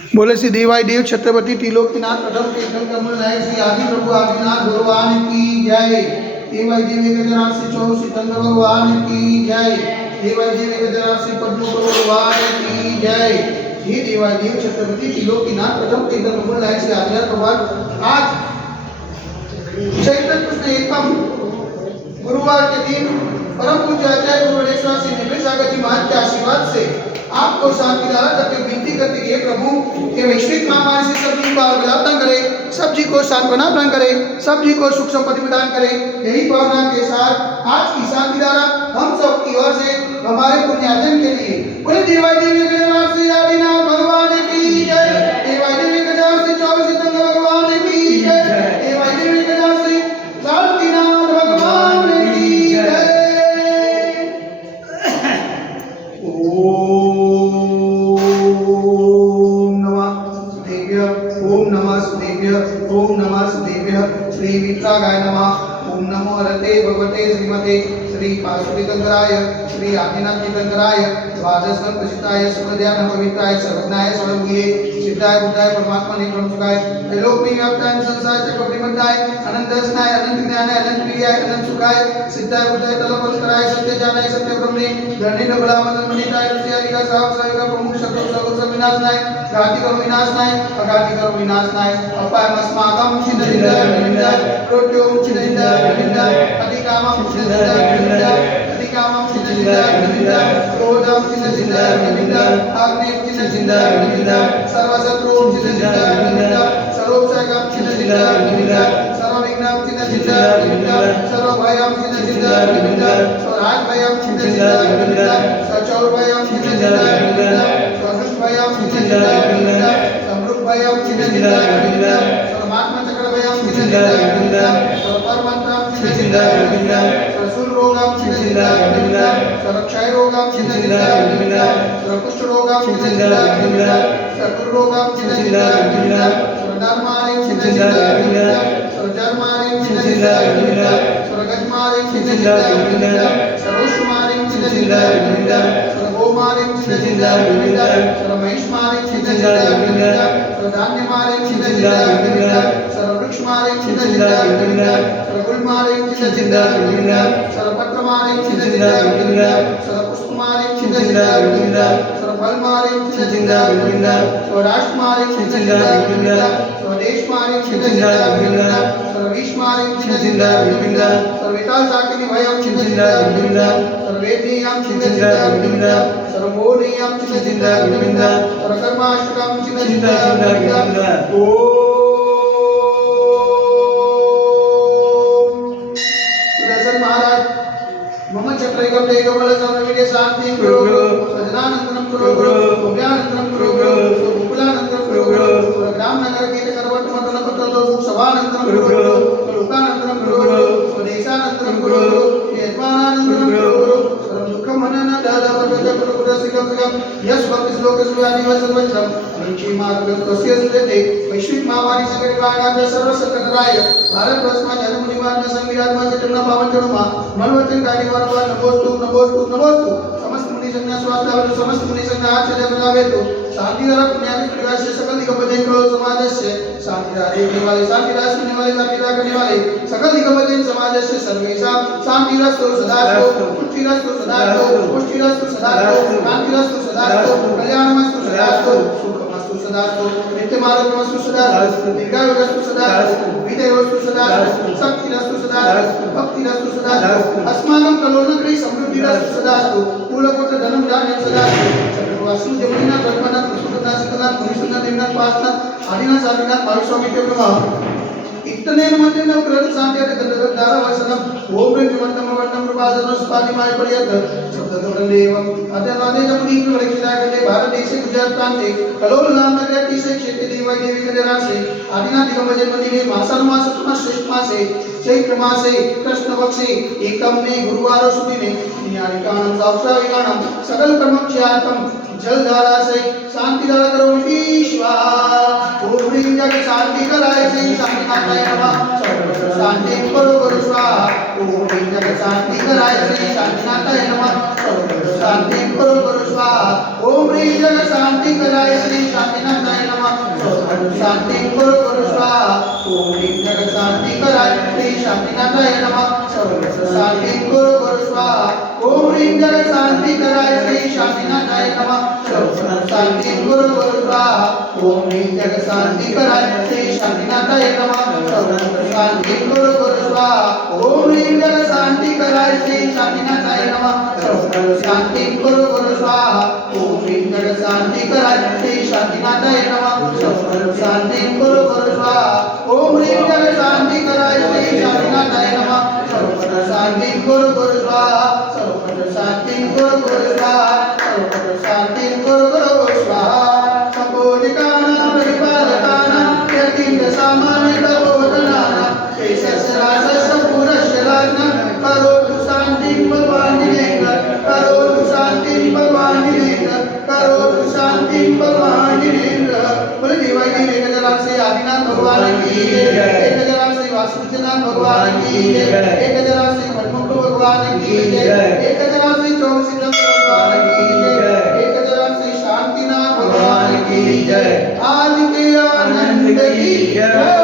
बोले श्री देवाय देव छत्रपति त्रिलोकीनाथ प्रथम कीर्तन कमल नायक श्री आदि प्रभु आदिनाथ भगवान की जय। देवाय देव गजराज श्री चौर सितंग भगवान की जय। देवाय देव गजराज श्री पद्म भगवान की जय। हे देवाय देव छत्रपति त्रिलोकीनाथ प्रथम कीर्तन कमल नायक श्री आदिनाथ भगवान आज चैत्र कृष्ण एकम गुरुवार के दिन परम पूज्य आचार्य गुरुदेव श्री निर्मल सागर जी महाराज के आशीर्वाद से आपको शांति धारा करके विनती करते कि प्रभु के वैश्विक महामारी से सब जी को आरोग्य करे, सब जी को सांत्वना प्रदान करे, सब जी को सुख संपत्ति प्रदान करे। यही भावना के साथ आज की शांति धारा हम सब की ओर से हमारे पुण्यार्जन के लिए बोले देवाय देवी गजराज श्री आदिनाथ भगवान की जय। देवाय देवी गजराज श्री चौर सितंग भगवान की जय। देवाय देवी गजराज श्री शांतिनाथ भगवान की जय। ओम नमः सुदेव्य श्री वित्रागाय नमः। ओम नमो हरते भगवते श्रीमते श्री पार्श्वतीतंकराय श्री आदिनाथ तीतंकराय द्वादशकं प्रसिद्धाय सुखदयाय पवित्राय सर्वज्ञाय सर्वज्ञे सिद्धाय बुद्धाय परमात्मने ब्रह्मसुखाय त्रैलोक में व्याप्ताय संसार चक्रवर्तीमताय अनंतस्नाय अनंत ज्ञानाय अनंत क्रियाय अनंत सुखाय सिद्धाय बुद्धाय तलपवित्राय सत्य ज्ञानाय सत्य ब्रह्मणे धरणी डबला मदन मणिताय ऋषियादिका साहब साहिका प्रमुख शब्द सर्व विनाशनाय घाति करो विनाशनाय अघाति करो विनाशनाय अपाय अस्माकं चिन्तिताय विनिंदाय प्रोट्योम चिन्तिताय विनिंदाय अधिकामं चिन्तिताय विनिंदाय अधिकामं चिन्तिताय विनिंदाय क्रोधं चिन्तिताय विनिंदाय अग्निं चिन्तिताय विनिंदाय सर्वशत्रुं चिन्तिताय विनिंदाय सर्वोपसर्गं चिन्तिताय विनिंदाय सर्वविघ्नं चिन्तिताय विनिंदाय सर्वभयं चिन्तिताय विनिंदाय स्वराजभयं चिन्तिताय विनिंदाय सचौरभयं चिन्तिताय विनिंदाय स्वदुष्टभयं चिन्तिताय विनिंदाय समृद्धभयं चिन्तिताय विनिंदाय सर्वात्मचक्रभयं चिन्तिताय विनिंदाय सर्वपरमन्त्रं चिन्तिताय विनिंदाय सर्वशूलरोगं चिन्तिताय विनिंदाय सर्वक्षयरोगं चिन्तिताय विनिंदाय सर्वकुष्ठरोगं चिन्तिताय विनिंदाय सर्वरोगं चिन्तिताय विनिंदाय सर्वधर्माणि चिन्तिताय विनिंदाय सर्वजर्माणि चिन्तिताय विनिंदाय सर्वगजमाणि चिन्तिताय विनिंदाय सर्वोष्माणि चिन्तिताय विनिंदाय सर्वगोमाणि चिन्तिताय विनिंदाय सर्वमहिष्माणि चिन्तिताय विनिंदाय सर्वधान्यमाणि चिन्तिताय विनिंदाय सर्ववृक्षमाणि चिन्तिताय विनिंदाय सर्वगुल्माणि चिन्तिताय विनिंदाय सर्वपत्रमाणि चिन्तिताय विनिंदाय सर्वपुष्पमाणि चिन्तिताय विनिंदाय सर्वफलमाणि चिन्तिताय विनिंदाय सर्वराष्ट्रमाणि चिन्तिताय विनिंदाय सर्वदेशमाणि चिन्तिताय विनिंदाय सर्वविश्वमाणि चिन्तिताय विनिंदाय सर्ववितासाकिनि भयं चिन्तिताय विनिंदाय सर्वेदीयं चिन्तिताय विनिंदाय सर्वमोदीयं चिन्तिताय विनिंदाय सर्वकर्माष्टकं चिन्तिताय विनिंदाय। सुदर्शन महाराज मम चक्रैकं दैकबल समविदे शान्तिं कुरु सजनानन्दनं कुरु पुण्यानन्दनं कुरु गोकुलानन्दनं कुरु ग्रामनगर गीत करवट मदन पत्रलो सभानन्दनं कुरु लोकानन्दनं कुरु स्वदेशानन्दनं कुरु यजमानानन्दनं कुरु सर्व दुःखमनन दादावजक कुरुदसिकं यश भक्ति श्लोक सुयानि वसवज्रम रुचि मार्ग कस्य सुदेते वैश्विक महामारी संकट काळात सर्व संकटराय भारत वर्षमा जन्म निवारण संविधान चटना पावन चरणमा मनवचन कार्य वारंवार नमोस्तु नमोस्तु नमोस्तु समस्त मुनि संज्ञा स्वास्थ्य समस्त मुनि संज्ञा आचार्य बनावेतो शांतिधारा पुण्यादि प्रकाश सकल दिग्गजन करो समाजस्य शांतिधारा देने वाले शांतिधारा सुनने वाले शांतिधारा करने वाले सकल दिग्गजन समाजस्य सर्वेशा शांतिरस्तु सदास्तु पुष्टिरस्तु सदास्तु पुष्टिरस्तु सदास्तु शांतिरस्तु सदास्तु कल्याणमस्तु सदास्तु सुखमस्तु सदास्तु नित्यमारोग्यमस्तु सदास्तु दीर्घायुरस्तु सदास्तु विजयोस्तु सदास्तु शक्तिरस्तु सदास्तु भक्तिरस्तु सदास्तु अस्माकं कलोनग्रही समृद्धिरस्तु सदास्तु कुलकोट धनं धान्यं सदास्तु वासु जमुना ब्रह्मनाथ कृष्णनाथ सिकनाथ मुनिसुनाथ देवनाथ पासनाथ आदिनाथ साधनाथ भाविस्वामी के ब्रह्मा इतने मंदिर में ग्रह शांति के दारा वसनम ओम ब्रह्मवंतम वंतम प्रभाजन स्पादि माय पर्यत शब्द देवम अतवादे जमुनी प्रवक्षिता के भारत देश गुजरात प्रांते कलोल नाम नगर की से क्षेत्र देवा देवी के राशि आदिनाथ दिगंबर मंदिर में मासन मास सुना श्रेष्ठ मासे चैत्र मासे कृष्ण पक्षे एकम में गुरुवार सुदी में नियारिकाणम सावसाविकाणम सकल कर्मक्षयार्थम जल धारा से शांति धारा करो ईश्वा ओम ह्रीं जग शांति कराय से शांति नाथाय नमः शांति करो गुरु स्वाहा ओम ह्रीं जग शांति कराय से शांति नाथाय नमः शांति करो गुरु स्वाहा ओम ह्रीं जग शांति कराय से शांति नाथाय नमः शांति गुरु गुरु स्वाहा ओम ह्रीं जगत शांति कराय श्री शांतिनाथाय नमः सर्वत्र शांति गुरु गुरु स्वाहा ओम ह्रीं जगत शांति कराय श्री शांतिनाथाय नमः सर्वत्र शांति गुरु गुरु स्वाहा ओम ह्रीं जगत शांति कराय श्री शांतिनाथाय नमः सर्वत्र शांति गुरु गुरु स्वाहा ओम ह्रीं जगत शांति कराय श्री शांतिनाथाय नमः सर्वत्र शांति गुरु गुरु स्वाहा ओम ह्रीं जगत शांति कराय श्री शांतिनाथाय नमः सर्वत्र शांति गुरु गुरु स्वाहा ओम ह्रीं जगत शांति कराय श्री शांतिनाथाय नमः सर्वत्र शांति गुरु गुरु स्वाहा सर्वत्र शांति गुरु गुरु स्वाहा सर्वत्र शांति गुरु गुरु स्वाहा सपोदिकानां परिपालकानां यतीन्द्र सामान्यतबोधनानां केशस्रासस्य पुरस्य राज्ञः करोतु शान्तिं भगवान् जिनेन्द्र करोतु शान्तिं भगवान् जिनेन्द्र करोतु शान्तिं भगवान् जिनेन्द्र बोले देवाई एक हजार से आदिनाथ भगवान की जय एक हजार से वासुदेवनाथ भगवान की जय एक हजार से मनमुक्त भगवान की जय एक हजार से चौसिद्ध भगवान की जय एक हजार से शांतिनाथ भगवान की जय आदि के आनंद की जय।